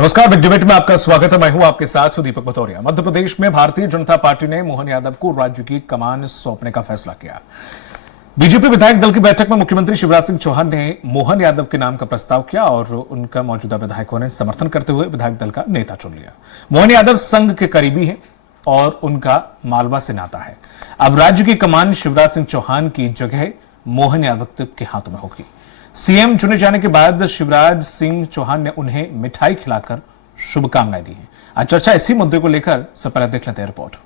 नमस्कार, big debate में आपका स्वागत है। मैं हूं आपके साथ दीपक भतौरिया। मध्य प्रदेश में भारतीय जनता पार्टी ने मोहन यादव को राज्य की कमान सौंपने का फैसला किया। बीजेपी विधायक दल की बैठक में मुख्यमंत्री शिवराज सिंह चौहान ने मोहन यादव के नाम का प्रस्ताव किया और उनका मौजूदा विधायकों ने समर्थन करते हुए विधायक दल का नेता चुन लिया। मोहन यादव संघ के करीबी हैं और उनका मालवा से नाता है। अब राज्य की कमान शिवराज सिंह चौहान की जगह मोहन यादव के हाथों में होगी। सीएम चुने जाने के बाद शिवराज सिंह चौहान ने उन्हें मिठाई खिलाकर शुभकामनाएं दी हैं। आज चर्चा इसी मुद्दे को लेकर सबसे पहले देख लेते हैं रिपोर्ट।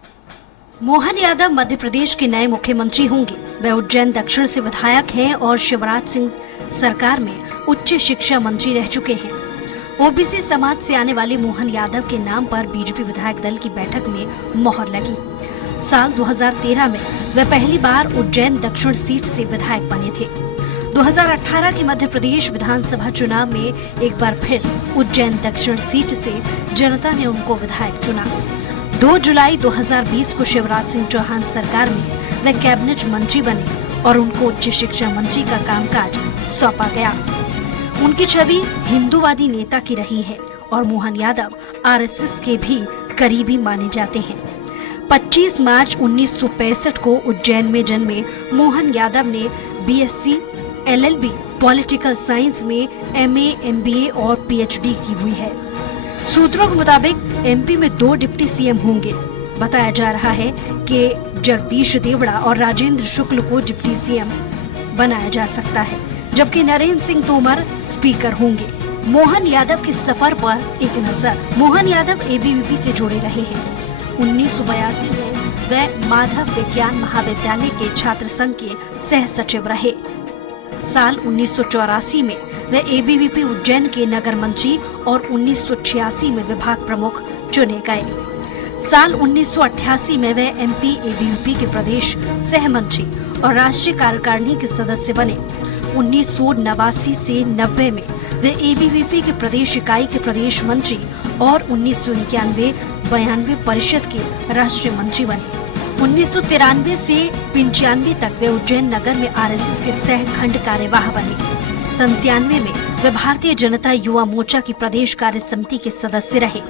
मोहन यादव मध्य प्रदेश के नए मुख्यमंत्री होंगे। वे उज्जैन दक्षिण से विधायक हैं और शिवराज सिंह सरकार में उच्च शिक्षा मंत्री रह चुके हैं। ओबीसी समाज से आने वाले मोहन यादव के नाम पर बीजेपी विधायक दल की बैठक में मोहर लगी। साल 2013 में वे पहली बार उज्जैन दक्षिण सीट से विधायक बने थे। 2018 के मध्य प्रदेश विधानसभा चुनाव में एक बार फिर उज्जैन दक्षिण सीट से जनता ने उनको विधायक चुना। 2 जुलाई 2020 को शिवराज सिंह चौहान सरकार में वे कैबिनेट मंत्री बने और उनको उच्च शिक्षा मंत्री का कामकाज सौंपा गया। उनकी छवि हिंदूवादी नेता की रही है और मोहन यादव आरएसएस के भी करीबी माने जाते हैं। 25 मार्च 1965 को उज्जैन में जन्मे मोहन यादव ने बीएससी, एलएलबी, पॉलिटिकल साइंस में एमए, एमबीए और पीएचडी की हुई है। सूत्रों के मुताबिक एमपी में 2 डिप्टी सीएम होंगे। बताया जा रहा है कि जगदीश देवड़ा और राजेंद्र शुक्ल को डिप्टी सीएम बनाया जा सकता है, जबकि नरेंद्र सिंह तोमर स्पीकर होंगे। मोहन यादव के सफर पर एक नजर। मोहन यादव एबीवीपी से जुड़े रहे हैं। 1982 में वे माधव विज्ञान महाविद्यालय के छात्र संघ के सह सचिव रहे। साल 1984 में वे एबीवीपी उज्जैन के नगर मंत्री और 1986 में विभाग प्रमुख चुने गए। साल 1988 में वे एमपी एबीवीपी के प्रदेश सह मंत्री और राष्ट्रीय कार्यकारिणी के सदस्य बने। 1989 से 90 में वे एबीवीपी के प्रदेश इकाई के प्रदेश मंत्री और 1991-92 परिषद के राष्ट्रीय मंत्री बने। 1993 से 95 तक वे उज्जैन नगर में आरएसएस के सह खंड कार्यवाह बने। 97 में वे भारतीय जनता युवा मोर्चा की प्रदेश कार्य समिति के सदस्य रहे।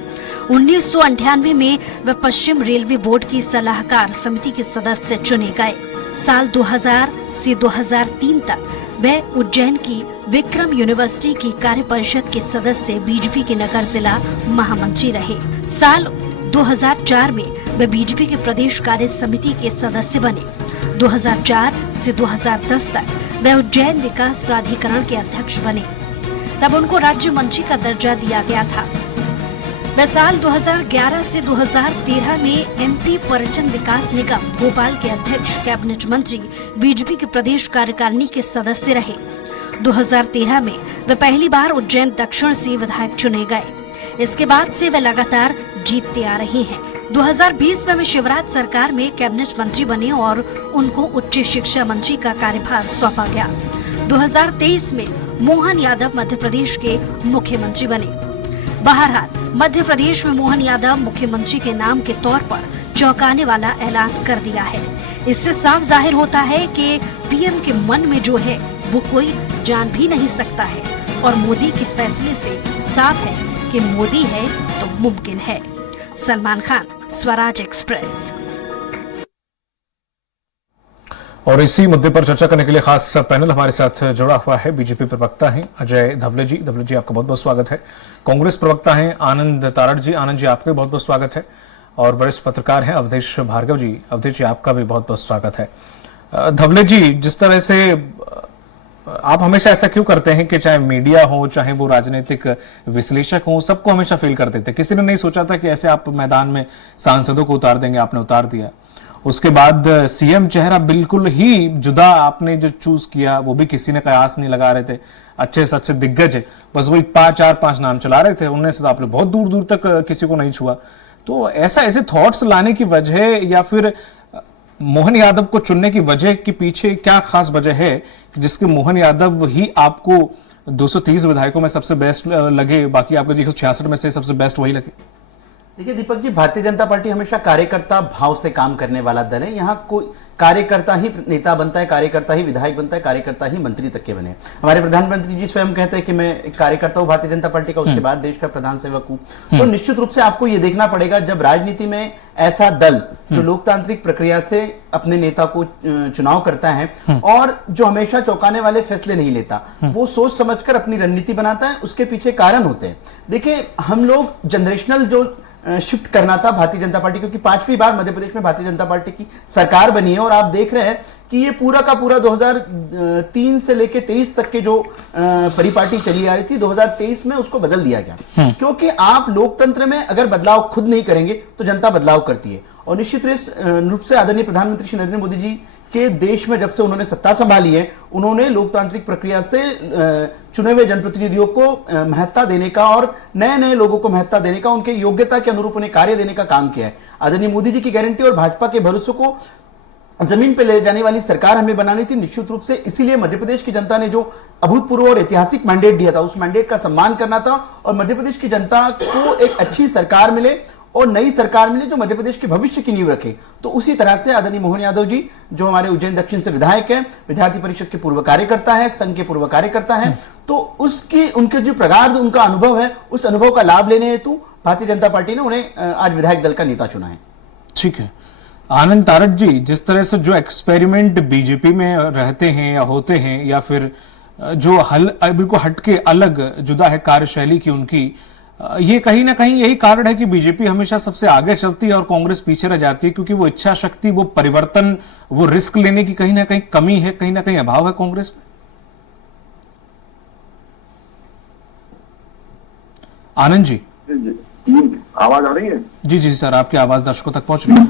1998 में वे पश्चिम रेलवे बोर्ड की सलाहकार समिति के सदस्य चुने गए। साल 2000 से 2003 तक वे उज्जैन की विक्रम यूनिवर्सिटी की कार्य परिषद के सदस्य बीजेपी के नगर जिला महामंत्री रहे। साल 2004 में वे बीजेपी के प्रदेश कार्य समिति के सदस्य बने। 2004 से 2010 तक वे उज्जैन विकास प्राधिकरण के अध्यक्ष बने। तब उनको राज्य मंत्री का दर्जा दिया गया था। वे साल 2011 से 2013 में एमपी पर्यटन विकास निगम भोपाल के अध्यक्ष, कैबिनेट मंत्री, बीजेपी के प्रदेश कार्यकारिणी के सदस्य रहे। 2013 में वे पहली बार उज्जैन दक्षिण से विधायक चुने गए। इसके बाद से वे लगातार जीतते आ रहे हैं। 2020 में वे शिवराज सरकार में कैबिनेट मंत्री बने और उनको उच्च शिक्षा मंत्री का कार्यभार सौंपा गया। 2023 में मोहन यादव मध्य प्रदेश के मुख्यमंत्री बने। बहरहाल मध्य प्रदेश में मोहन यादव मुख्यमंत्री के नाम के तौर पर चौंकाने वाला ऐलान कर दिया है। इससे साफ जाहिर होता है कि पीएम के मन में जो है वो कोई जान भी नहीं सकता है और मोदी के फैसले से साफ है कि मोदी है तो मुमकिन है। सलमान खान, स्वराज एक्सप्रेस। और इसी मुद्दे पर चर्चा करने के लिए खास पैनल हमारे साथ जुड़ा हुआ है। बीजेपी प्रवक्ता हैं अजय धवले जी। धवले जी, आपका बहुत बहुत स्वागत है। कांग्रेस प्रवक्ता हैं आनंद तारड़ जी। आनंद जी, आपका बहुत बहुत स्वागत है। और वरिष्ठ पत्रकार हैं अवधेश भार्गव जी। अवधेश जी, आपका भी बहुत बहुत स्वागत है। धवले जी, जिस तरह से आप हमेशा ऐसा क्यों करते हैं कि चाहे मीडिया हो, चाहे वो राजनीतिक विश्लेषक हो, सबको हमेशा फेल कर देते? किसी ने नहीं सोचा था कि ऐसे आप मैदान में सांसदों को उतार देंगे, आपने उतार दिया। उसके बाद सीएम चेहरा बिल्कुल ही जुदा आपने जो चूज किया, वो भी किसी ने कयास नहीं लगा रहे थे। अच्छे से अच्छे दिग्गज है, बस वही 4-5 नाम चला रहे थे, उनमें से तो आपने बहुत दूर दूर तक किसी को नहीं छुआ। तो ऐसे थॉट्स लाने की वजह या फिर मोहन यादव को चुनने की वजह के पीछे क्या खास वजह है जिसके मोहन यादव ही आपको 230 विधायकों में सबसे बेस्ट लगे, बाकी आपको 166 में से सबसे बेस्ट वही लगे? देखिए दीपक जी, भारतीय जनता पार्टी हमेशा कार्यकर्ता भाव से काम करने वाला दल है। यहाँ कोई कार्यकर्ता ही नेता बनता है, कार्यकर्ता ही विधायक बनता है, कार्यकर्ता ही मंत्री तक के बने। हमारे प्रधानमंत्री जी स्वयं कहते हैं कि मैं एक कार्यकर्ता हूं भारतीय जनता पार्टी का, उसके बाद देश का प्रधान सेवक हूं। तो निश्चित रूप से आपको ये देखना पड़ेगा, जब राजनीति में ऐसा दल जो लोकतांत्रिक प्रक्रिया से अपने नेता को चुनाव करता है और जो हमेशा चौंकाने वाले फैसले नहीं लेता, वो सोच समझकर अपनी रणनीति बनाता है, उसके पीछे कारण होते हैं। देखिए, हम लोग जनरेशनल जो शिफ्ट करना था भारतीय जनता पार्टी, क्योंकि 5वीं बार मध्य प्रदेश में भारतीय जनता पार्टी की सरकार बनी है और आप देख रहे हैं कि ये पूरा का पूरा 2003 से लेके 23 तक के जो परिपाटी चली आ रही थी, 2023 में उसको बदल दिया गया। क्योंकि आप लोकतंत्र में अगर बदलाव खुद नहीं करेंगे तो जनता बदलाव करती है। और निश्चित रूप से आदरणीय प्रधानमंत्री श्री नरेंद्र मोदी जी के देश में जब से उन्होंने सत्ता संभाली है, उन्होंने लोकतांत्रिक प्रक्रिया से चुने हुए जनप्रतिनिधियों को महत्ता देने का और नए नए लोगों को महत्ता देने का, उनके योग्यता के अनुरूप उन्हें कार्य देने का काम किया है। आदरणीय मोदी जी की गारंटी और भाजपा के भरोसे को जमीन पे ले जाने वाली सरकार हमें बनानी थी। निश्चित रूप से इसीलिए मध्य प्रदेश की जनता ने जो अभूतपूर्व और ऐतिहासिक मैंडेट दिया था, उस मैंडेट का सम्मान करना था और मध्य प्रदेश की जनता को एक अच्छी सरकार मिले और नई सरकार मिले जो मध्य प्रदेश के भविष्य की नींव रखे। तो उसी तरह से आदरणीय मोहन यादव जी, जो हमारे उज्जैन दक्षिण से विधायक हैं, विद्यार्थी परिषद के पूर्व कार्यकर्ता है, संघ के पूर्व कार्यकर्ता है, तो उनके जो प्रगाढ़ उनका अनुभव है, उस अनुभव का लाभ लेने हेतु भारतीय जनता पार्टी ने उन्हें आज विधायक दल का नेता चुना है। ठीक है, आनंद तारड़ जी, जिस तरह से जो एक्सपेरिमेंट बीजेपी में रहते हैं या होते हैं, या फिर जो बिल्कुल हटके अलग जुदा है कार्यशैली की उनकी, ये कहीं ना कहीं यही कारण है कि बीजेपी हमेशा सबसे आगे चलती है और कांग्रेस पीछे रह जाती है, क्योंकि वो इच्छा शक्ति, वो परिवर्तन, वो रिस्क लेने की कहीं ना कहीं कमी है, कहीं ना कहीं अभाव है कांग्रेस में। आनंद जी, आवाज आ रही है? जी जी सर, आपकी आवाज दर्शकों तक पहुंच रही है।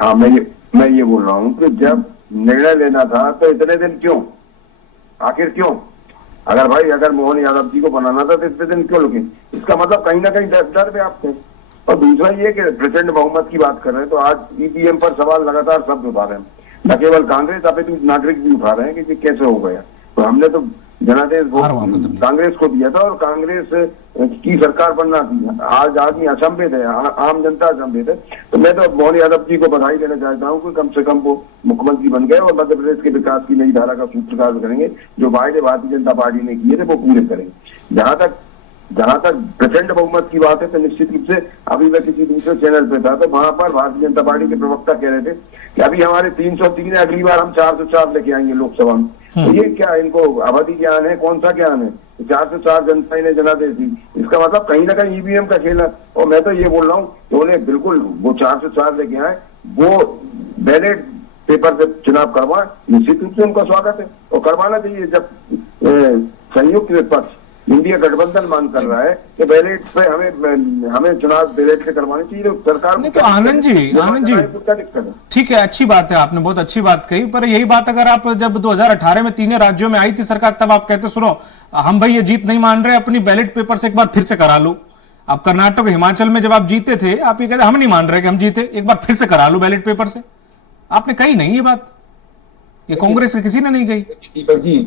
हाँ, मैं ये बोल रहा हूँ कि जब निर्णय लेना था तो इतने दिन क्यों, आखिर क्यों? अगर मोहन यादव जी को बनाना था तो इतने दिन क्यों लगे? इसका मतलब कहीं ना कहीं डर पे आप थे। और दूसरा ये कि प्रचंड बहुमत की बात कर रहे हैं, तो आज ईवीएम पर सवाल लगातार शब्द उठा रहे हैं, न केवल कांग्रेस, अपितु नागरिक भी उठा रहे हैं कि कैसे हो गया। तो हमने तो जनादेश कांग्रेस को दिया था और कांग्रेस की सरकार बनना थी। आज आदमी अचंभित है, आम जनता अचंभित है। तो मैं तो मोहन यादव जी को बधाई देना चाहता हूँ कि कम से कम वो मुख्यमंत्री बन गए और मध्य प्रदेश के विकास की नई धारा का सूत्रकार करेंगे। जो वायदे भारतीय जनता पार्टी ने किए थे वो पूरे करेंगे। जहां तक प्रचंड बहुमत की बात है, तो निश्चित रूप से अभी मैं किसी दूसरे चैनल पे था, तो वहां पर भारतीय जनता पार्टी के प्रवक्ता कह रहे थे कि अभी हमारे 303 है, अगली बार हम 404 लेके आएंगे लोकसभा में। तो ये क्या, इनको अवधि ज्ञान है? कौन सा ज्ञान है? 404 जनता ने जनादेश दी, इसका मतलब कहीं ना कहीं ईवीएम का खेल है। और मैं तो ये बोल रहा हूँ कि उन्हें बिल्कुल वो 404 लेके आए, वो बैलेट पेपर से चुनाव करवाए, निश्चित रूप से उनका स्वागत है और करवाना चाहिए। जब संयुक्त विपक्ष इंडिया गठबंधन मान कर रहा है कि बैलेट पे हमें चुनाव बैलेट से करवानी चाहिए, तो सरकार नहीं। तो आनंद जी, ठीक है, अच्छी बात है, आपने बहुत अच्छी बात कही, पर यही बात अगर आप जब 2018 में तीनों राज्यों में आई थी सरकार, तब आप कहते सुनो हम भाई ये जीत नहीं मान रहे, अपनी बैलेट पेपर से एक बार फिर से करा लो। अब कर्नाटक, हिमाचल में जब आप जीते थे, आप ये कहते हम नहीं मान रहे कि हम जीते, एक बार फिर से करा लो बैलेट पेपर से। आपने कही नहीं ये बात, ये कांग्रेस के किसी ने नहीं कही। दीपक जी,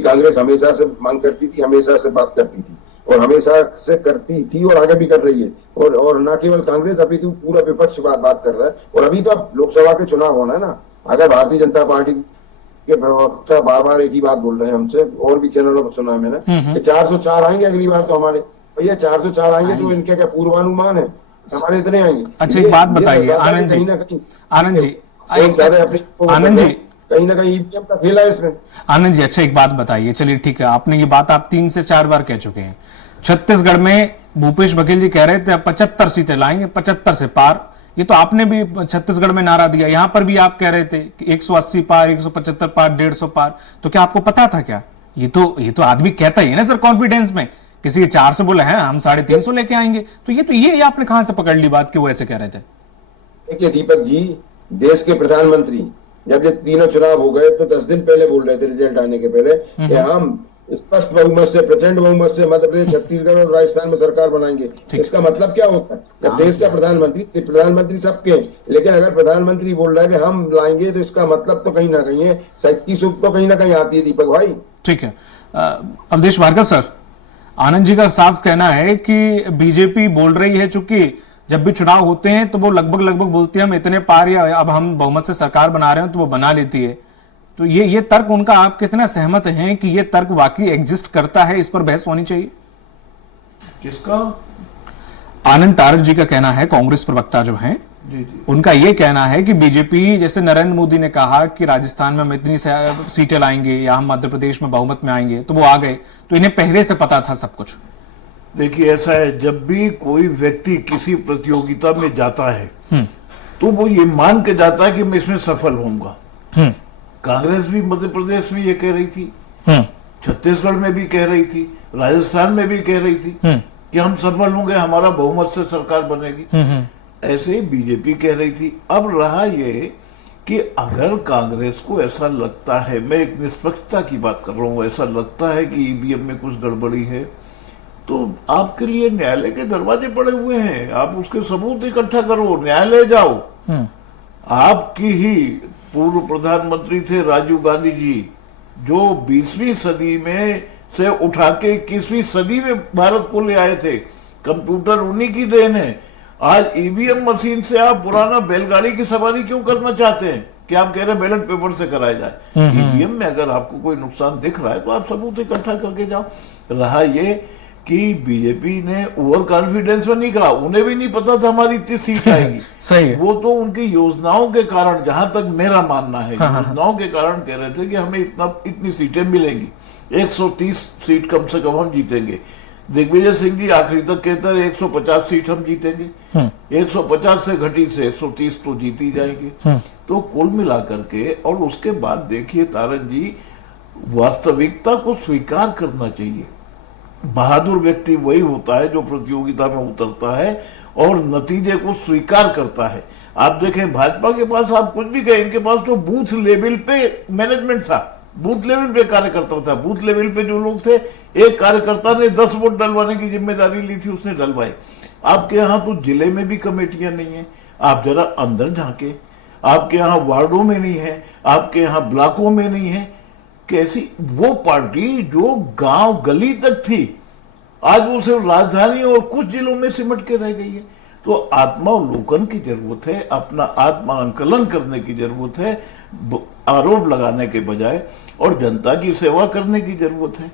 कांग्रेस हमेशा से मांग करती थी, हमेशा से बात करती थी और हमेशा से करती थी और आगे भी कर रही है। और न केवल कांग्रेस, अभी तो पूरा विपक्ष बात कर रहा है। और अभी तो अब लोकसभा के चुनाव होना है ना। अगर भारतीय जनता पार्टी के प्रवक्ता बार बार एक ही बात बोल रहे हैं हमसे, और भी चैनलों पर सुना है मैंने कि 404 आएंगे अगली बार, तो हमारे भैया 404 आएंगे, तो इनके क्या पूर्वानुमान है हमारे इतने आएंगे? अच्छा, एक बात बताइए आनंद जी, आनंद जी, कहीं ना कहीं ईवीएम का खेल है इसमें। आनंद जी, अच्छा एक बात बताइए, चलिए ठीक है, आपने ये बात आप 3 से 4 बार कह चुके हैं। छत्तीसगढ़ में भूपेश बघेल जी कह रहे थे 75 सीटें लाएंगे, 75 से पार। ये तो आपने भी छत्तीसगढ़ में नारा दिया, यहां पर भी आप कह रहे थे कि 180 पार, 175 पार, 150 पार। तो क्या आपको पता था क्या? ये तो आदमी कहता ही है ना सर, कॉन्फिडेंस में। किसी के 400 बोले हैं हम 350 लेके आएंगे, तो ये आपने कहां से पकड़ ली बात कि वो ऐसे कह रहे थे? देखिए दीपक जी, देश के प्रधानमंत्री जब ये तीनों चुनाव हो गए तो 10 दिन पहले बोल रहे थे, रिजल्ट आने के पहले, कि हम स्पष्ट बहुमत से, प्रचंड बहुमत से मध्य प्रदेश, छत्तीसगढ़ और राजस्थान में सरकार बनाएंगे। इसका मतलब क्या होता है? जब देश का प्रधानमंत्री सबके, लेकिन अगर प्रधानमंत्री बोल रहा है कि हम लाएंगे, तो इसका मतलब तो कहीं ना कहीं है, सच्ची सुख तो कहीं ना कहीं आती है दीपक भाई। ठीक है, अवधेश भार्गव सर, आनंद जी का साफ कहना है कि बीजेपी बोल रही है, चूंकि जब भी चुनाव होते हैं तो वो लगभग बोलते हैं हम इतने पार या अब हम बहुमत से सरकार बना रहे हैं, तो वो बना लेती है। तो ये तर्क उनका, आप कितना सहमत हैं कि ये तर्क वाकई एग्जिस्ट करता है, इस पर बहस होनी चाहिए? किसका? आनंद तारड़ जी का कहना है, कांग्रेस प्रवक्ता जो हैं, जी जी। उनका यह कहना है कि बीजेपी, जैसे नरेंद्र मोदी ने कहा कि राजस्थान में हम इतनी सीटें लाएंगे या हम मध्य प्रदेश में बहुमत में आएंगे, तो वो आ गए, तो इन्हें पहले से पता था सब कुछ। देखिए ऐसा है, जब भी कोई व्यक्ति किसी प्रतियोगिता में जाता है तो वो ये मान के जाता है कि मैं इसमें सफल होऊंगा। कांग्रेस भी मध्य प्रदेश में ये कह रही थी, छत्तीसगढ़ में भी कह रही थी, राजस्थान में भी कह रही थी कि हम सफल होंगे, हमारा बहुमत से सरकार बनेगी। ऐसे ही बीजेपी कह रही थी। अब रहा ये कि अगर कांग्रेस को ऐसा लगता है, मैं एक निष्पक्षता की बात कर रहा हूं, ऐसा लगता है कि ईवीएम में कुछ गड़बड़ी है, तो आपके लिए न्यायालय के दरवाजे पड़े हुए हैं, आप उसके सबूत इकट्ठा करो, न्यायालय जाओ। आपकी ही पूर्व प्रधानमंत्री थे राजीव गांधी जी, जो 20वीं सदी में से उठा के 21वीं सदी में भारत को ले आए थे। कंप्यूटर उन्हीं की देन है। आज ईवीएम मशीन से आप पुराना बैलगाड़ी की सवारी क्यों करना चाहते हैं कि आप कह रहे हैं बैलेट पेपर से कराया जाए? ईवीएम में अगर आपको कोई नुकसान दिख रहा है तो आप सबूत इकट्ठा करके जाओ। रहा ये कि बीजेपी ने ओवर कॉन्फिडेंस में नहीं कहा, उन्हें भी नहीं पता था हमारी इतनी सीट आएगी। सही है। वो तो उनकी योजनाओं के कारण, जहां तक मेरा मानना है, योजनाओं के कारण कह रहे थे कि हमें इतनी सीटें मिलेंगी, 130 सीट कम से कम हम जीतेंगे। दिग्विजय सिंह जी आखिरी तक कहते हैं 150 सीट हम जीतेंगे, 150 से घटी से 130 तो जीती जाएंगे। तो कुल मिलाकर के, और उसके बाद देखिए तारन जी, वास्तविकता को स्वीकार करना चाहिए। बहादुर व्यक्ति वही होता है जो प्रतियोगिता में उतरता है और नतीजे को स्वीकार करता है। आप देखें भाजपा के पास आप कुछ भी कहें, इनके पास तो बूथ लेवल पे मैनेजमेंट था, बूथ लेवल पे कार्यकर्ता था। बूथ लेवल पे जो लोग थे, एक कार्यकर्ता ने 10 वोट डलवाने की जिम्मेदारी ली थी, उसने डलवाए। आपके यहाँ तो जिले में भी कमेटियां नहीं है, आप जरा अंदर झांके, आपके यहाँ वार्डों में नहीं है, आपके यहाँ ब्लॉकों में नहीं है। कैसी वो पार्टी जो गांव गली तक थी, आज वो सिर्फ राजधानी और कुछ जिलों में सिमट के रह गई है। तो आत्मावलोकन की जरूरत है, अपना आत्मा आंकलन करने की जरूरत है, आरोप लगाने के बजाय, और जनता की सेवा करने की जरूरत है।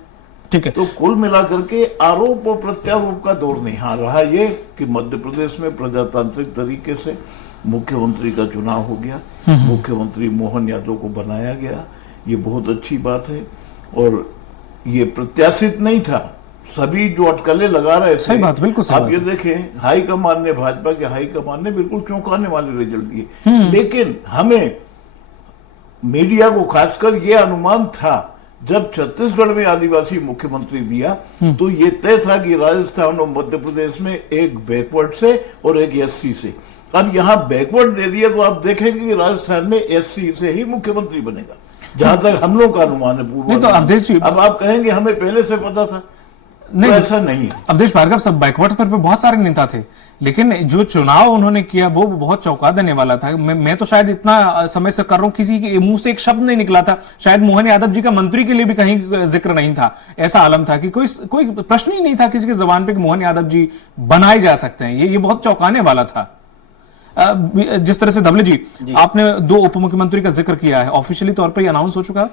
ठीक है। तो कुल मिलाकर के आरोप और प्रत्यारोप का दौर नहीं। हाँ, रहा ये कि मध्य प्रदेश में प्रजातांत्रिक तरीके से मुख्यमंत्री का चुनाव हो गया, मुख्यमंत्री मोहन यादव को बनाया गया, ये बहुत अच्छी बात है। और ये प्रत्याशित नहीं था, सभी जो अटकलें लगा रहे थे, सही बात, बिल्कुल सही आप बात ये देखें, हाईकमान ने, भाजपा के हाईकमान ने बिल्कुल चौंकाने वाले रिजल्ट दिए। लेकिन हमें मीडिया को खासकर ये अनुमान था, जब छत्तीसगढ़ में आदिवासी मुख्यमंत्री दिया तो ये तय था कि राजस्थान और मध्य प्रदेश में एक बैकवर्ड से और एक एससी से। अब यहाँ बैकवर्ड दे दिया तो आप देखेंगे कि राजस्थान में एससी से ही मुख्यमंत्री बनेगा, जहां तक हम लोग का अनुमान है पूर्व। तो अवधेश जी, अब आप कहेंगे हमें पहले से पता था, नहीं, तो ऐसा नहीं है। अवधेश भार्गव, सब बैकवर्ड पर बहुत सारे नेता थे, लेकिन जो चुनाव उन्होंने किया वो बहुत चौंका देने वाला था। मैं तो शायद इतना समय से कर रहा हूं, किसी के मुंह से एक शब्द नहीं निकला था। शायद मोहन यादव जी का मंत्री के लिए भी कहीं जिक्र नहीं था। ऐसा आलम था कि कोई प्रश्न ही नहीं था किसी के जबान पे कि मोहन यादव जी बनाए जा सकते हैं। ये बहुत चौंकाने वाला था। जिस तरह से धवले जी, आपने 2 उप मुख्यमंत्री का जिक्र किया है, ऑफिशियली तौर पर अनाउंस हो चुका?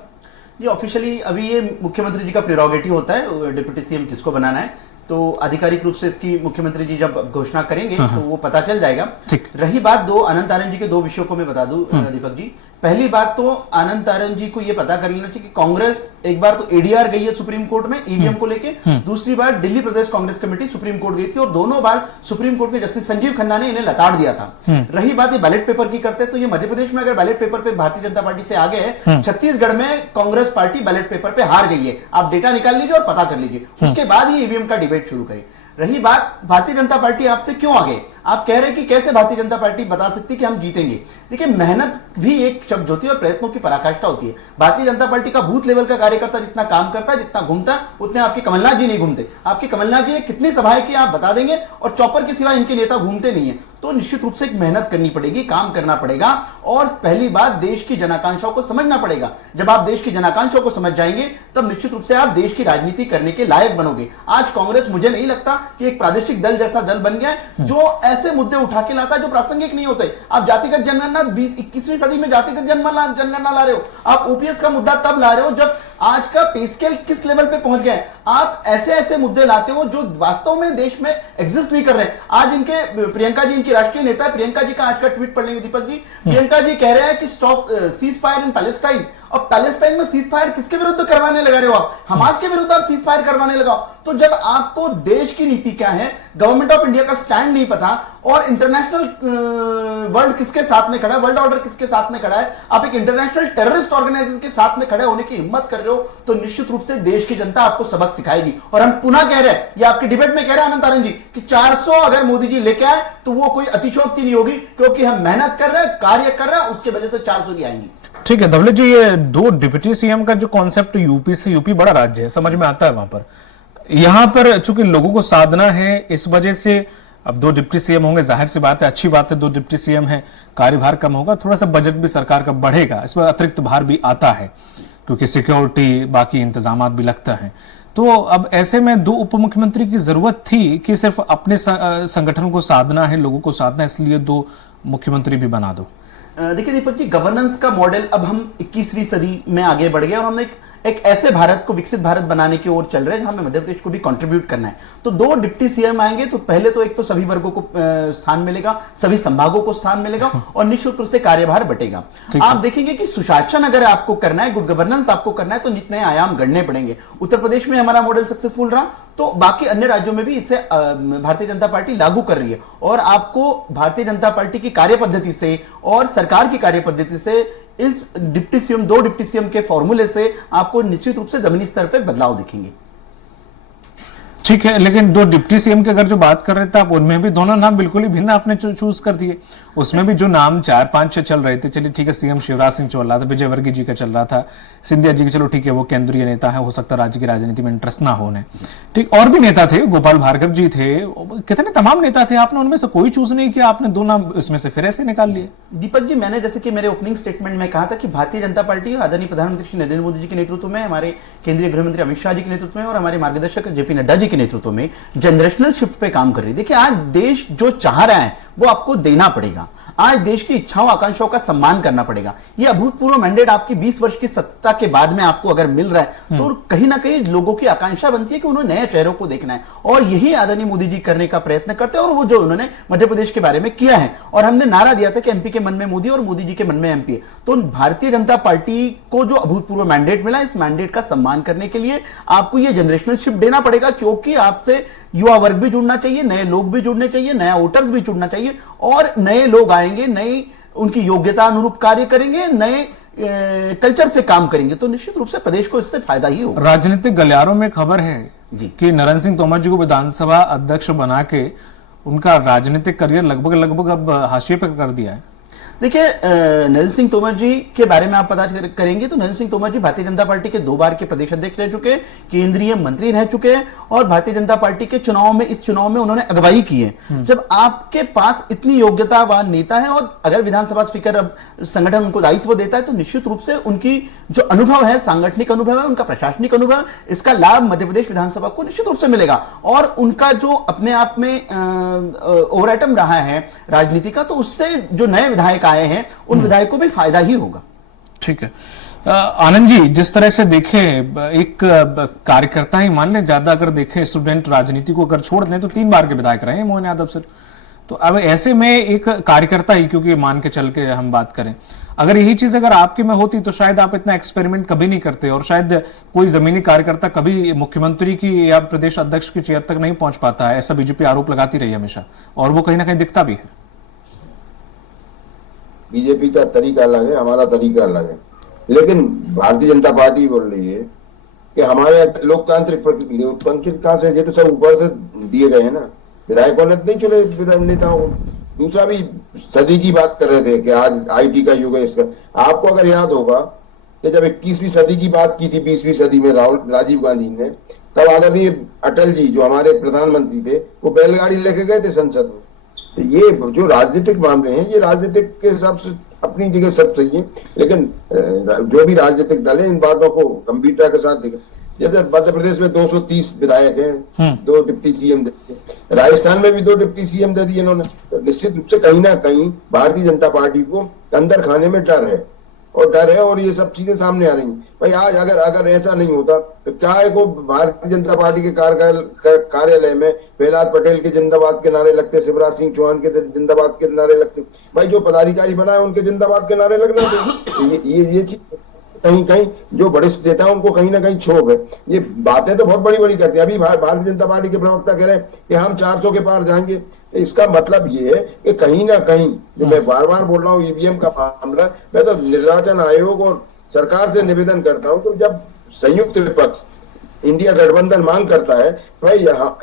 जी, ऑफिशियली अभी ये मुख्यमंत्री जी का प्रेरोगेटिव होता है डिप्टी सीएम किसको बनाना है, तो आधिकारिक रूप से इसकी मुख्यमंत्री जी जब घोषणा करेंगे तो वो पता चल जाएगा। रही बात आनंद तारड़ जी के 2 विषयों को मैं बता दूं दीपक जी। पहली बात तो आनंद तारड़ जी को ये पता कर लेना चाहिए कि कांग्रेस एक बार तो एडीआर गई है सुप्रीम कोर्ट में ईवीएम को लेके, दूसरी बार दिल्ली प्रदेश कांग्रेस कमेटी सुप्रीम कोर्ट गई थी और दोनों बार सुप्रीम कोर्ट के जस्टिस संजीव खन्ना ने इन्हें लताड़ दिया था। रही बात ये बैलेट पेपर की करते, तो ये मध्य प्रदेश में अगर बैलेट पेपर पे भारतीय जनता पार्टी से आगे है, छत्तीसगढ़ में कांग्रेस पार्टी बैलेट पेपर पे हार गई है। आप डेटा निकाल लीजिए और पता कर लीजिए, उसके बाद ही ईवीएम का डिबेट शुरू करें। रही बात भारतीय जनता पार्टी आपसे क्यों आगे, आप कह रहे हैं कि कैसे भारतीय जनता पार्टी बता सकती कि हम जीतेंगे। देखिए, मेहनत भी एक शब्द होती है और प्रयत्नों की पराकाष्ठा होती है। भारतीय जनता पार्टी का बूथ लेवल का कार्यकर्ता जितना काम करता है, जितना घूमता है, उतने आपके कमलनाथ जी नहीं घूमते। आपके कमलनाथ जी ने कितनी सभाएं की आप बता देंगे, और चौपर के सिवा इनके नेता घूमते नहीं है। तो निश्चित रूप से एक मेहनत करनी पड़ेगी, काम करना पड़ेगा और पहली बात देश की जनाकांक्षाओं को समझना पड़ेगा। जब आप देश की जनाकांक्षाओं को समझ जाएंगे तब निश्चित रूप से आप देश की राजनीति करने के लायक बनोगे। आज कांग्रेस मुझे नहीं लगता कि एक प्रादेशिक दल जैसा दल बन गया है जो ऐसे मुद्दे उठा के लाता है जो प्रासंगिक नहीं होते। आप जातिगत जनगणना 21वीं सदी में जातिगत जनगणना ला रहे हो, आप ओपीएस का मुद्दा तब ला रहे हो जब आज का पे स्केल किस लेवल पे पहुंच गया है। आप ऐसे ऐसे मुद्दे लाते हो जो वास्तव में देश में एग्जिस्ट नहीं कर रहे। आज इनके प्रियंका जी, इनकी राष्ट्रीय नेता है, प्रियंका जी का आज का ट्वीट पढ़ लेंगे दीपक जी। प्रियंका जी कह रहे हैं कि stop cease fire in Palestine. और पैलेस्टाइन में सीज फायर किसके विरुद्ध करवाने लगा रहे हो आप? हमास के विरुद्ध आप सीज फायर करवाने लगाओ। तो जब आपको देश की नीति क्या है, गवर्नमेंट ऑफ इंडिया का स्टैंड नहीं पता और इंटरनेशनल वर्ल्ड किसके साथ में खड़ा है, वर्ल्ड ऑर्डर किसके साथ में खड़ा है, आप एक इंटरनेशनल टेररिस्ट ऑर्गेनाइजेशन के साथ में खड़े होने की हिम्मत कर रहे हो, तो निश्चित रूप से देश की जनता आपको सबक सिखाएगी। और हम पुनः कह रहे हैं, ये आपकी डिबेट में कह रहे हैं आनंद तारण जी कि 400 अगर मोदी जी लेके आए तो वो कोई अतिशयोक्ति नहीं होगी, क्योंकि हम मेहनत कर रहे हैं, कार्य कर रहे हैं, उसकी वजह से 400 की आएंगी। ठीक है धवले जी, ये 2 डिप्टी सीएम का जो कॉन्सेप्ट यूपी से, यूपी बड़ा राज्य है, समझ में आता है वहां पर। यहां पर चूंकि लोगों को साधना है, इस वजह से अब 2 डिप्टी सीएम होंगे, जाहिर सी बात है, अच्छी बात है, 2 डिप्टी सीएम है, कार्यभार कम होगा, थोड़ा सा बजट भी सरकार का बढ़ेगा, इस पर अतिरिक्त भार भी आता है क्योंकि सिक्योरिटी बाकी इंतजाम भी लगता है। तो अब ऐसे में 2 उप मुख्यमंत्री की जरूरत थी कि सिर्फ अपने संगठन को साधना है, लोगों को साधना है, इसलिए 2 मुख्यमंत्री भी बना दो? देखिए दीपक जी, गवर्नेंस का मॉडल अब हम 21वीं सदी में आगे बढ़ गए और हमने एक ऐसे भारत को, विकसित भारत बनाने की ओर चल रहे हैं जहां हमें मध्य प्रदेश को भी कंट्रीब्यूट करना है। तो 2 डिप्टी सीएम आएंगे तो पहले तो एक तो सभी वर्गों को स्थान मिलेगा, सभी संभागों को स्थान मिलेगा और निश्चित रूप से कार्यभार बटेगा। आप देखेंगे कि सुशासन अगर आपको करना है, गुड गवर्नेंस आपको करना है, तो नित नए आयाम गढ़ने पड़ेंगे। उत्तर प्रदेश में हमारा मॉडल सक्सेसफुल रहा तो बाकी अन्य राज्यों में भी इसे भारतीय जनता पार्टी लागू कर रही है और आपको भारतीय जनता पार्टी की कार्यपद्धति से और सरकार की कार्यपद्धति से, इस डिप्टी सीएम, 2 डिप्टी सीएम के फॉर्मूले से आपको निश्चित रूप से जमीनी स्तर पे बदलाव दिखेंगे। ठीक है, लेकिन 2 डिप्टी सीएम की अगर जो बात कर रहे थे आप, उनमें भी दोनों नाम बिल्कुल ही भिन्न आपने चूज कर दिए। उसमें भी जो नाम 4-5 चल रहे थे, चलिए ठीक है, सीएम शिवराज सिंह चल रहा था, विजयवर्गीय जी का चल रहा था, सिंधिया जी की, चलो ठीक है, वो केंद्रीय नेता है, हो सकता है राज्य की राजनीति में इंटरेस्ट ना होने, ठीक, और भी नेता थे, गोपाल भार्गव जी थे, कितने तमाम नेता थे, आपने उनमें से कोई चूज नहीं किया, आपने 2 नाम इसमें से फिर ऐसे निकाल लिए। दीपक जी, मैंने जैसे कि मेरे ओपनिंग स्टेटमेंट में कहा था कि भारतीय जनता पार्टी आदरणीय प्रधानमंत्री नरेंद्र मोदी जी के नेतृत्व में, हमारे केंद्रीय गृह मंत्री अमित शाह जी के नेतृत्व में और हमारे मार्गदर्शक जेपी नड्डा जी के नेतृत्व में जनरेशनल शिफ्ट पे काम कर रही है। देखिए, आज देश जो चाह रहा है वो आपको देना पड़ेगा। आज देश की इच्छाओं आकांक्षाओं का सम्मान करना पड़ेगा। ये अभूतपूर्व मैंडेट आपकी 20 वर्ष की सत्ता के बाद में आपको अगर मिल रहा है तो कहीं ना कहीं लोगों की आकांक्षा बनती है कि उन्होंने नए चेहरों को देखना है और यही आदरणीय मोदी जी करने का प्रयत्न करते हैं और वो जो उन्होंने मध्य प्रदेश के बारे में किया है। और हमने नारा दिया था कि एमपी के मन में मोदी और मोदी जी के मन में एमपी है। तो भारतीय जनता पार्टी को जो अभूतपूर्व मैंडेट मिला, इस मैंडेट का सम्मान करने के लिए आपको ये जनरेशनल शिफ्ट देना पड़ेगा, क्योंकि आपसे युवा वर्ग भी जुड़ना चाहिए, नए लोग भी जुड़ने चाहिए, नया वोटर्स भी जुड़ना चाहिए और नए लोग आएंगे, नई उनकी योग्यता अनुरूप कार्य करेंगे, नए कल्चर से काम करेंगे, तो निश्चित रूप से प्रदेश को इससे फायदा ही होगा। राजनीतिक गलियारों में खबर है जी कि नरेंद्र सिंह तोमर जी को विधानसभा अध्यक्ष बना के उनका राजनीतिक करियर लगभग अब हाशिए पर कर दिया है। देखिए, नरेंद्र सिंह तोमर जी के बारे में आप पता करेंगे तो नरेंद्र सिंह तोमर जी भारतीय जनता पार्टी के 2 बार के प्रदेश अध्यक्ष रह चुके हैं, केंद्रीय मंत्री रह चुके हैं और भारतीय जनता पार्टी के चुनाव में, इस चुनाव में उन्होंने अगुवाई की है। जब आपके पास इतनी योग्यतावान नेता है और अगर विधानसभा स्पीकर अब संगठन उनको दायित्व देता है तो निश्चित रूप से उनकी जो अनुभव है, सांगठनिक अनुभव है, उनका प्रशासनिक अनुभव, इसका लाभ मध्य प्रदेश विधानसभा को निश्चित रूप से मिलेगा और उनका जो अपने आप में ओवर आइटम रहा है राजनीति का, तो उससे जो नए विधायक आए हैं उन विधायकों को भी फायदा ही होगा। ठीक है, आनंद जी, जिस तरह से देखें, एक कार्यकर्ता ही मान लें, ज्यादा अगर देखें स्टूडेंट राजनीति को अगर छोड़ दें तो 3 बार के विधायक रहे हैं मोहन यादव सर। तो अब ऐसे में एक कार्यकर्ता ही, क्योंकि मान के चल के हम बात करें, अगर यही चीज अगर आपके में होती तो शायद आप इतना एक्सपेरिमेंट कभी नहीं करते और शायद कोई जमीनी कार्यकर्ता कभी मुख्यमंत्री की या प्रदेश अध्यक्ष की चेयर तक नहीं पहुंच पाता है। ऐसा बीजेपी आरोप लगाती रही हमेशा और वो कहीं ना कहीं दिखता भी है। बीजेपी का तरीका अलग है, हमारा तरीका अलग है, लेकिन भारतीय जनता पार्टी बोल रही है कि हमारे लोकतांत्रिक कहां से, ये तो सब ऊपर से दिए गए हैं ना, विधायकों ने नहीं चुने नेताओं। दूसरा भी सदी की बात कर रहे थे कि आज आईटी का युग है इसका। आपको अगर याद होगा कि जब 21वीं सदी की बात की थी 20वीं सदी में राजीव गांधी ने, तब आदरणीय अटल जी जो हमारे प्रधानमंत्री थे वो बैलगाड़ी लेके गए थे संसद में, ये जो राजनीतिक मामले हैं, ये राजनीतिक के हिसाब से अपनी जगह सब सही है, लेकिन जो भी राजनीतिक दल है इन बातों को गंभीरता के साथ देखें। जैसे मध्य प्रदेश में 230 विधायक हैं, 2 डिप्टी सीएम दे दिए, राजस्थान में भी 2 डिप्टी सीएम दे दिए इन्होंने। तो निश्चित रूप से कहीं ना कहीं भारतीय जनता पार्टी को अंदर खाने में डर है, और ये सब चीजें सामने आ रही हैं। भाई आज अगर ऐसा नहीं होता तो क्या है को भारतीय जनता पार्टी के कार्यालय में प्रहलाद पटेल के जिंदाबाद के नारे लगते, शिवराज सिंह चौहान के जिंदाबाद के नारे लगते, भाई जो पदाधिकारी बनाए उनके जिंदाबाद के नारे लगना चाहिए। ये चीज कहीं कहीं जो वरिष्ठ नेता है उनको कहीं ना कहीं क्षोभ है। ये बातें तो बहुत बड़ी बड़ी करते हैं। अभी भारतीय जनता पार्टी के प्रवक्ता कह रहे हैं कि हम 400 के पार जाएंगे। इसका मतलब ये है कि कहीं ना कहीं, जो मैं बार बार बोल रहा हूँ ईवीएम का मामला, मैं तो निर्वाचन आयोग और सरकार से निवेदन करता हूँ कि जब संयुक्त विपक्ष इंडिया गठबंधन मांग करता है भाई यहाँ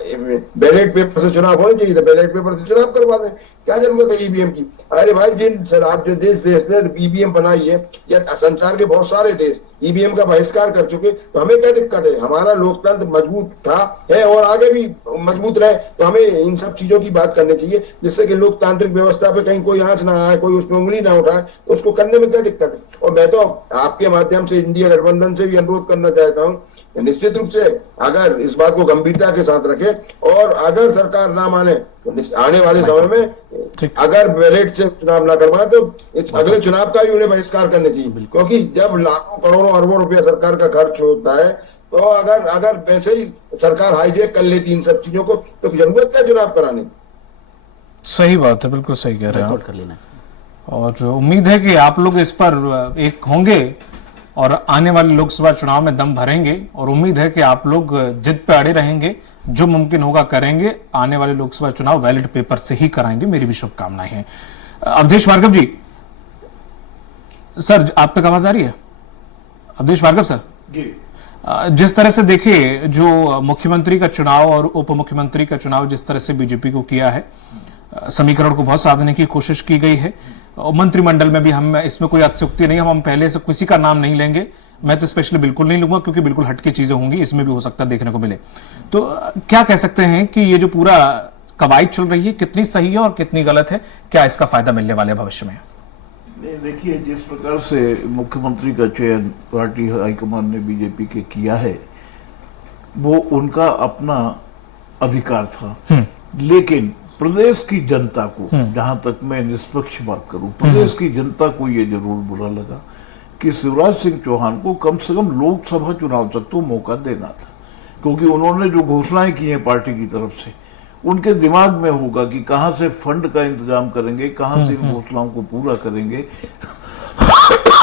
बैलेट पेपर से चुनाव होने चाहिए, तो बैलेट पेपर से चुनाव करवा दें, क्या जरूरत है ईवीएम की। अरे भाई जिन राज्य देश ने ईवीएम बनाई है, या संसार के बहुत सारे देश ईवीएम का बहिष्कार कर चुके, तो हमें क्या दिक्कत है। हमारा लोकतंत्र मजबूत था, है और आगे भी मजबूत रहे, तो हमें इन सब चीजों की बात करनी चाहिए जिससे कि लोकतांत्रिक व्यवस्था पे कहीं कोई आंच ना आए, कोई उसमें उंगली ना उठाए, तो उसको करने में क्या दिक्कत है। और मैं तो आपके माध्यम से इंडिया गठबंधन से भी अनुरोध करना चाहता हूँ, निश्चित रूप से अगर इस बात को गंभीरता के साथ रखे, और अगर सरकार ना माने तो आने वाले समय में अगर बैलेट से चुनाव ना करवाए तो अगले चुनाव का भी उन्हें बहिष्कार करने चाहिए। क्योंकि जब लाखों करोड़ों अरबों रुपया सरकार का खर्च होता है, तो अगर वैसे ही सरकार हाईजेक कर लेती इन सब चीजों को, तो जरूरत क्या चुनाव कराने की। सही बात है, बिल्कुल सही कह रहे हैं रिकॉर्ड आप। कर लेना। और उम्मीद है कि आप लोग इस पर एक होंगे और आने वाले लोकसभा चुनाव में दम भरेंगे, और उम्मीद है कि आप लोग जिद पे अड़े रहेंगे, जो मुमकिन होगा करेंगे। आने वाले लोकसभा चुनाव बैलेट पेपर से ही कराएंगे, मेरी भी शुभकामनाएं हैं। अवधेश भार्गव जी, सर आप तक आवाज आ रही है? अवधेश भार्गव सर जी, जिस तरह से देखिए, जो मुख्यमंत्री का चुनाव और उप मुख्यमंत्री का चुनाव जिस तरह से बीजेपी को किया है, समीकरण को बहुत साधने की कोशिश की गई है। और मंत्रिमंडल में भी हम, इसमें कोई अत्युक्ति नहीं, हम पहले से किसी का नाम नहीं लेंगे, मैं तो स्पेशली बिल्कुल नहीं लूंगा क्योंकि बिल्कुल हटके चीजें होंगी, इसमें भी हो सकता है देखने को मिले। तो क्या कह सकते हैं कि ये जो पूरा कवायद चल रही है कितनी सही है और कितनी गलत है, क्या इसका फायदा मिलने वाला है भविष्य में? नहीं, देखिए जिस प्रकार से मुख्यमंत्री का चयन पार्टी हाईकमान ने बीजेपी के किया है, वो उनका अपना अधिकार था, लेकिन प्रदेश की जनता को, जहां तक मैं निष्पक्ष बात करूं, प्रदेश की जनता को ये जरूर बुरा लगा कि शिवराज सिंह चौहान को कम से कम लोकसभा चुनाव तक तो मौका देना था, क्योंकि उन्होंने जो घोषणाएं की हैं पार्टी की तरफ से, उनके दिमाग में होगा कि कहां से फंड का इंतजाम करेंगे, कहां से इन घोषणाओं को पूरा करेंगे।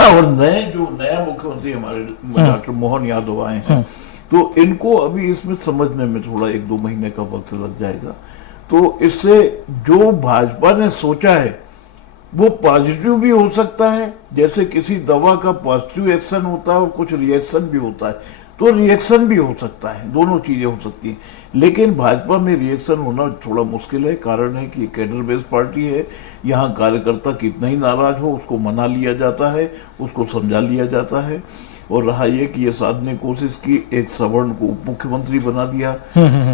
और नया मुख्यमंत्री हमारे डॉक्टर मोहन यादव आए हैं, तो इनको अभी इसमें समझने में थोड़ा 1-2 महीने का वक्त लग जाएगा। तो इससे जो भाजपा ने सोचा है वो पॉजिटिव भी हो सकता है, जैसे किसी दवा का पॉजिटिव एक्शन होता है और कुछ रिएक्शन भी होता है, तो रिएक्शन भी हो सकता है, दोनों चीजें हो सकती हैं। लेकिन भाजपा में रिएक्शन होना थोड़ा मुश्किल है, कारण है कि कैडर बेस्ड पार्टी है, यहाँ कार्यकर्ता कितना ही नाराज हो उसको मना लिया जाता है, उसको समझा लिया जाता है। और रहा यह कि ये साधने कोशिश की, एक सवर्ण को उप मुख्यमंत्री बना दिया,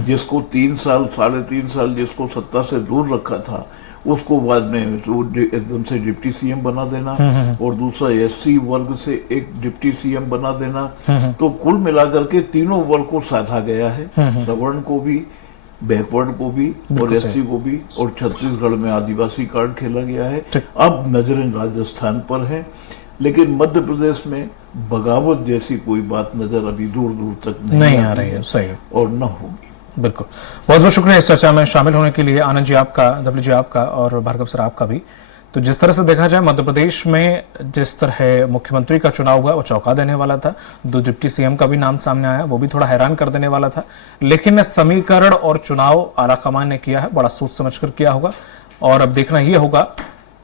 जिसको 3 साल 3.5 साल जिसको सत्ता से दूर रखा था, उसको बाद में एकदम से डिप्टी सीएम बना देना, और दूसरा एससी वर्ग से एक डिप्टी सीएम बना देना। तो कुल मिलाकर के तीनों वर्ग को साधा गया है, सवर्ण को भी, बैकवर्ड को भी और एससी को भी, और छत्तीसगढ़ में आदिवासी कार्ड खेला गया है। अब नजरें राजस्थान पर है, लेकिन मध्य प्रदेश में बगावत जैसी कोई बात नजर अभी दूर दूर तक नहीं आ रही है, सही और न होगी। बिल्कुल, बहुत बहुत शुक्रिया इस चर्चा में शामिल होने के लिए। आनंद जी आपका, डब्ल्यू जी आपका, और भार्गव सर आपका भी। तो जिस तरह से देखा जाए मध्य प्रदेश में जिस तरह मुख्यमंत्री का चुनाव हुआ वो चौंका देने वाला था, 2 डिप्टी सीएम का भी नाम सामने आया, वो भी थोड़ा हैरान कर देने वाला था, लेकिन समीकरण और चुनाव आलाकमान ने किया है, बड़ा सोच समझकर किया होगा। और अब देखना यह होगा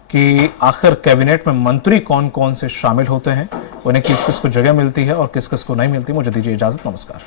कि आखिर कैबिनेट में मंत्री कौन कौन से शामिल होते हैं, उन्हें किस किस को जगह मिलती है और किस किस को नहीं मिलती। मुझे दीजिए इजाजत, नमस्कार।